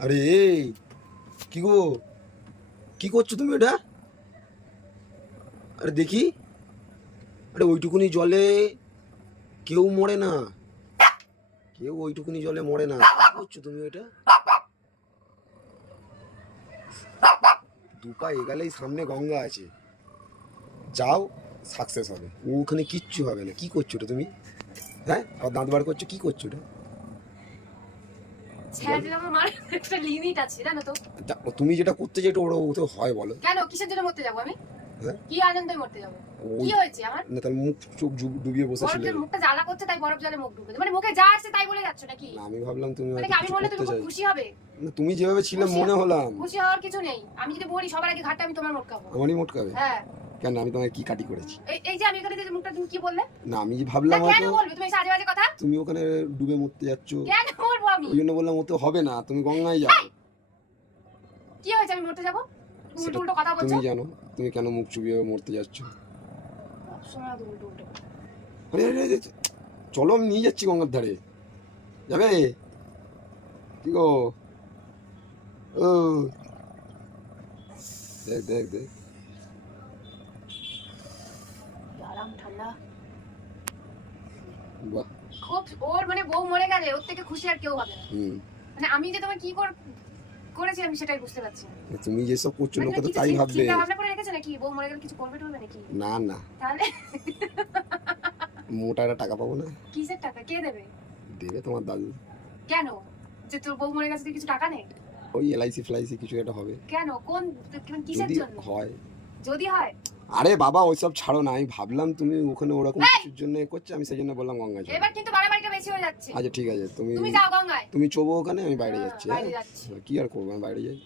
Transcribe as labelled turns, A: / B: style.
A: আরে কি গো? কি করছ তুমি এটা? আরে দেখি। আরে ওইটুকুনি জলে কেউ মরে না। কেউ ওইটুকুনি জলে মরে না। কি করছ তুমি এটা? দুপা এগালেই সামনে গঙ্গা আছে। যাও সাকসেস হবে। ওখানে কিচ্ছু হবে না। কি করছ ওটা তুমি? হ্যাঁ? আর দাঁত বার করছ? কি করছ ওটা
B: একটা লিমিট আছে জানো তো।
A: তুমি যেটা করতে যেটা ওটা ওতে হয় বলো।
B: কেন? কিসের জন্য মরতে যাব আমি?
A: হ্যাঁ?
B: কি আনন্দে মরতে যাব? কি হয়েছে আমার?
A: না তার মুখ চোখ ডুবিয়ে
B: বরফ
A: বসেছিল
B: মুখটা জ্বালা করছে তাই বরফ জলে মুখ ডুবে মানে মুখে যা আসছে তাই বলে যাচ্ছ নাকি?
A: আমি ভাবলাম তুমি
B: মানে আমি
A: কিছু
B: তুমি খুশি হবে?
A: না, তুমি যেভাবে ছিলে মনে হলাম।
B: খুশি হওয়ার কিছু নেই। আমি যদি বলি সবার আগে ঘাটটা আমি তোমার মোটকাবো
A: আমারই মোটকাবে
B: হ্যাঁ।
A: কেন আমি তোমাকে কি কাটি করেছি?
B: এই- যে আমি এখানে যে মুখটা তুমি কি বললে?
A: না আমি ভাবলাম
B: কেন বলবে? তুমি বাজে কথা?
A: তুমি ওখানে ডুবে মরতে যাচ্ছ।
B: কেন আমি
A: ওই জন্য বললাম ওতে হবে না তুমি গঙ্গায় যাও।
B: কি হয়েছে? আমি মরতে যাব? তুমি উল্টো উল্টো কথা বলছো?
A: তুমি জানো তুমি কেন মুখ চুবিয়ে মরতে যাচ্ছ?
B: শোনা উল্টো উল্টো।
A: আরে আরে, আরে, চলো আমি নিয়ে যাচ্ছি গঙ্গার ধারে। যাবে? কি গো? ও। দেখ দেখ দেখ।
B: ঠান্ডা। খুব ওর মানে বউ মরে গেলে ওর থেকে খুশি আর কেউ হবে না। মানে আমি যে তোমার কি কর করেছি আমি সেটাই বুঝতে পারছি।
A: তুমি যেসব করছ
B: মানে
A: লোকে তো তাই ভাববে।
B: ভাবনা করে রেখেছে নাকি? বউ মরে গেলে কিছু করবে টরবে নাকি?
A: না না।
B: তাহলে
A: মোটা একটা টাকা পাবো না?
B: কিসের টাকা? কে দেবে?
A: দেবে তোমার দাদু।
B: কেন? যে তোর বউ মরে গেছে কিছু টাকা নেই
A: ওই এলআইসি ফেলাইসি কিছু একটা হবে।
B: কেন? কোন কিসের জন্য?
A: হয়।
B: যদি হয়?
A: আরে বাবা ওইসব ছাড়ো না। আমি ভাবলাম তুমি ওখানে ওরকম কিছুর জন্য করছ আমি সেই জন্য বললাম গঙ্গা চলো।
B: এবার কিন্তু বাড়াবাড়িটা বেশি হয়ে যাচ্ছে।
A: আচ্ছা ঠিক আছে তুমি
B: তুমি যাও গঙ্গায়।
A: তুমি চোবো ওখানে আমি বাইরে
B: হ্যাঁ,
A: যাচ্ছি
B: বাইরে
A: হ্যাঁ?
B: যাচ্ছি।
A: কি আর করব আমি বাইরে যাই।